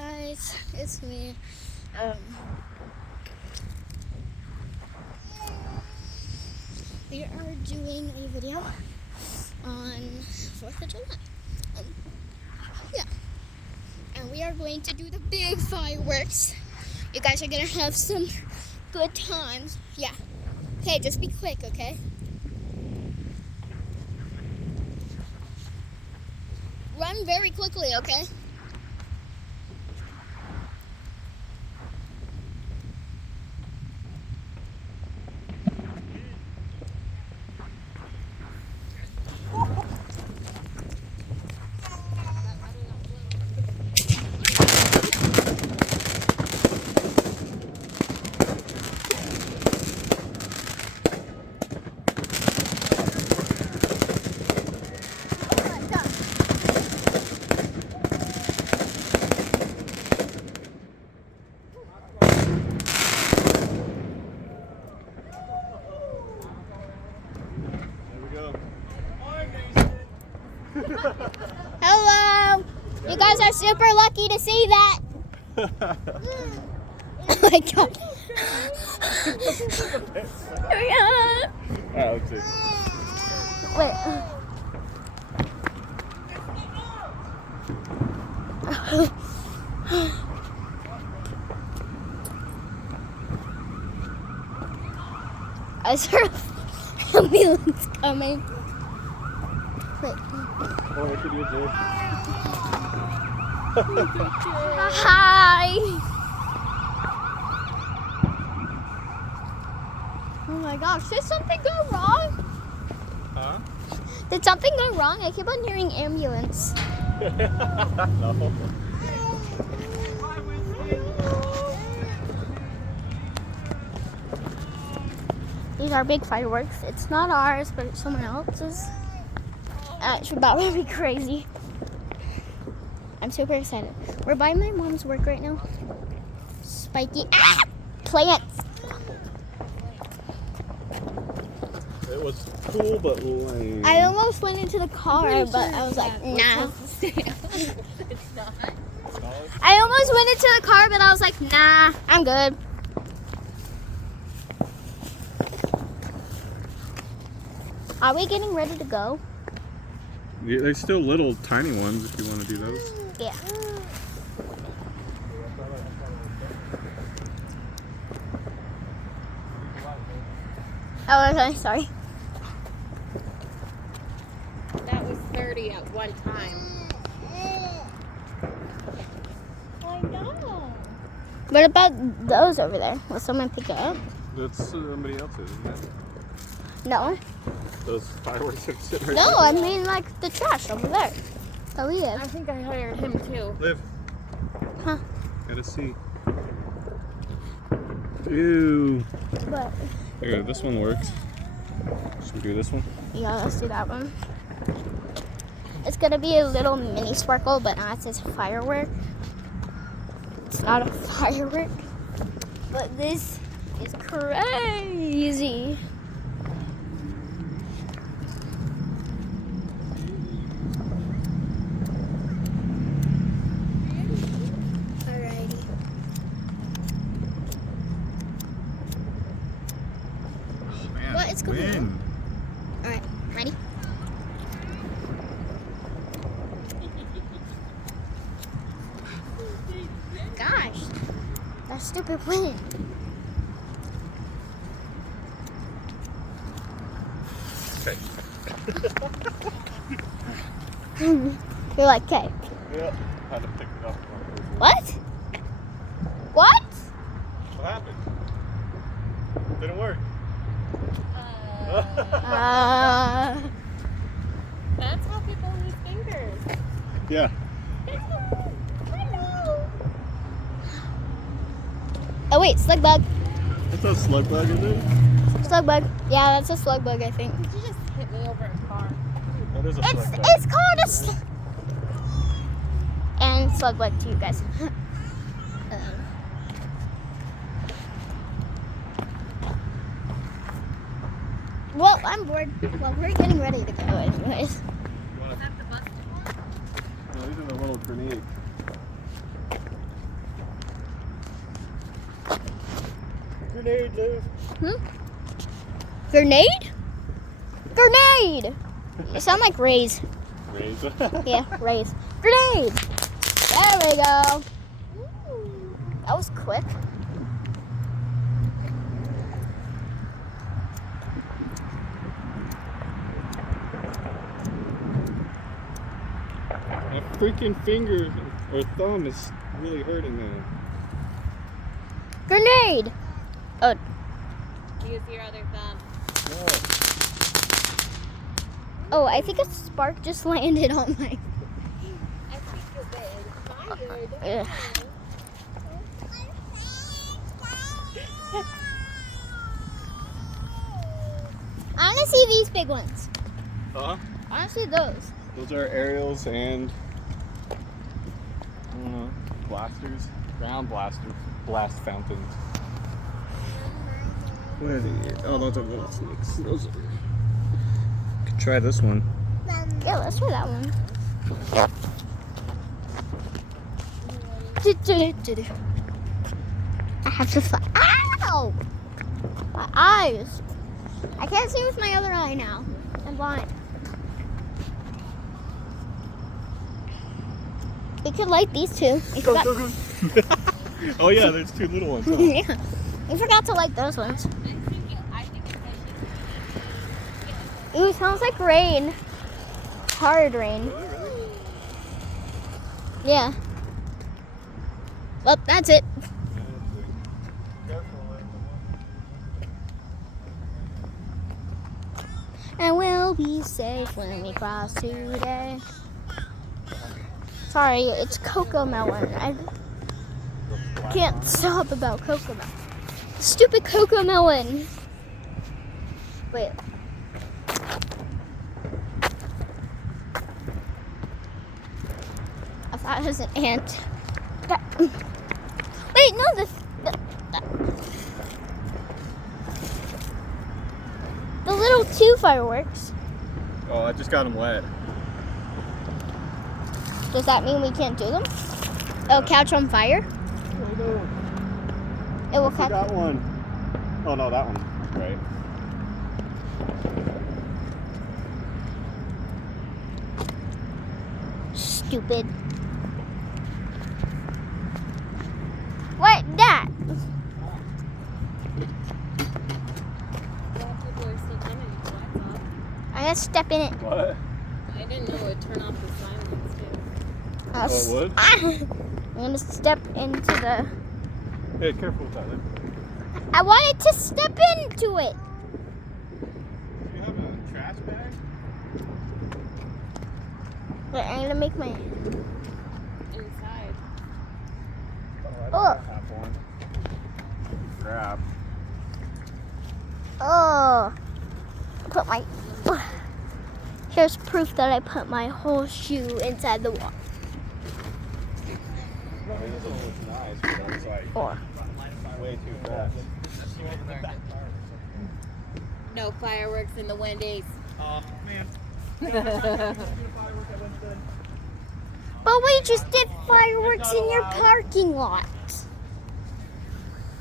guys, it's me. Um, we are doing a video on 4th of July. Yeah. And we are going to do the big fireworks. You guys are gonna have some good times. Yeah. Okay, just be quick, okay? Run very quickly, okay? Hello! You guys are super lucky to see that. Oh my god. Let's see. Wait. I saw an ambulance coming. Wait. Oh, look at you, dude. Hi. Oh my gosh, did something go wrong? Huh? Did something go wrong? I keep on hearing ambulance. No. These are big fireworks. It's not ours, but it's someone else's. It's about to be crazy. I'm super excited. We're by my mom's work right now. Spiky plants. It was cool, but lame. I almost went into the car, but I was like, nah. It's not. I almost went into the car, but I was like, nah, I'm good. Are we getting ready to go? Yeah, there's still little tiny ones if you want to do those. Yeah. Oh, okay, sorry. That was 30 at one time. I know. What about those over there? Will someone pick it up? That's somebody else's, isn't it? No. Those fireworks are sitting right No, I mean like the trash over there. Oh, we I have. think I hired him too. Liv. Huh? Gotta see. Ew. But Here, this one works. Should we do this one? yeah, let's do that one. It's gonna be a little mini sparkle, but not as firework. It's not a firework, but this is crazy. Alrighty. Oh, man. What is going on? Wind. Alright, ready? Gosh, that stupid wind. Okay. You're like, okay. Yeah. Had to pick it up. What? What? What happened? Didn't work. That's how people use fingers. Yeah. Oh wait, slug bug. That's a slug bug, isn't it? Slug bug. Yeah, that's a slug bug, I think. You just hit me over a car. That is a slug bug. It's called a and slug bug to you guys. Well, I'm bored. Well, we're getting ready to go anyways. No, these are the little grenades. grenade, Liv. Grenade? Grenade! You sound like Ray's. Raise. Yeah, Ray's. Grenade! There we go. That was quick. My freaking finger or thumb is really hurting now. Grenade! Oh, Use your other thumb. oh, I think a spark just landed on my. I think you're good. Fired. Ugh. I want to see these big ones. Huh? I want to see those. Those are aerials and I don't know, blasters, ground blasters, blast fountains. What are these? Oh, those are little snakes. Those are. Could try this one. Yeah, let's try that one. I have to fly. Ow! My eyes. I can't see with my other eye now. I'm blind. We could light these two. We forgot, Oh yeah, there's two little ones. Huh? yeah. We forgot to light those ones. I think it's Ooh, it smells like rain. Hard rain. Yeah. Well, that's it. And we'll be safe when we cross today. Sorry, it's Cocoa Melon. I can't stop about Cocoa Melon. Stupid Cocoa Melon. Wait. I thought it was an ant. Wait, no, the little two fireworks. Oh, I just got them wet. Does that mean we can't do them? It'll catch on fire? Oh no. It will I catch. got one. Oh no, that one. Right. Stupid. What? That? people are still coming, so that's all. I'm gonna step in it. What? I didn't know it would turn off the silence too. I'll Oh, it would? I'm gonna step into the. Hey, careful with that. Liv. I wanted to step into it. Do you have a trash bag? Wait, I'm gonna make my. Inside. Oh, I Oh. don't have one. Grab. Oh. Put my. Here's proof that I put my whole shoe inside the wall. No, it doesn't look nice, but it's like Or. way too fast. No fireworks in the Wendy's. Oh man. But we just did fireworks in your parking lot.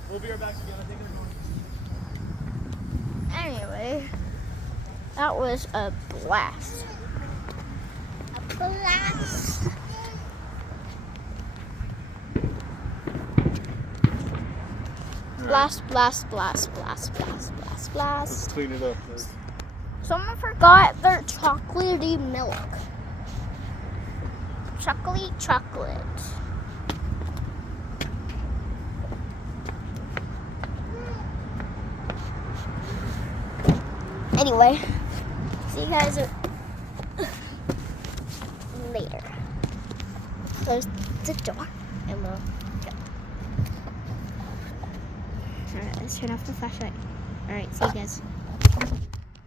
We'll be right back again. I think Anyway, that was a blast. A blast. Blast, blast, blast, blast, blast, blast, Let's blast. clean it up. Liv. Someone forgot their chocolatey milk. Chocolate. Anyway, see you guys later. Close the door and we'll go. Alright, let's turn off the flashlight. Alright, see you guys.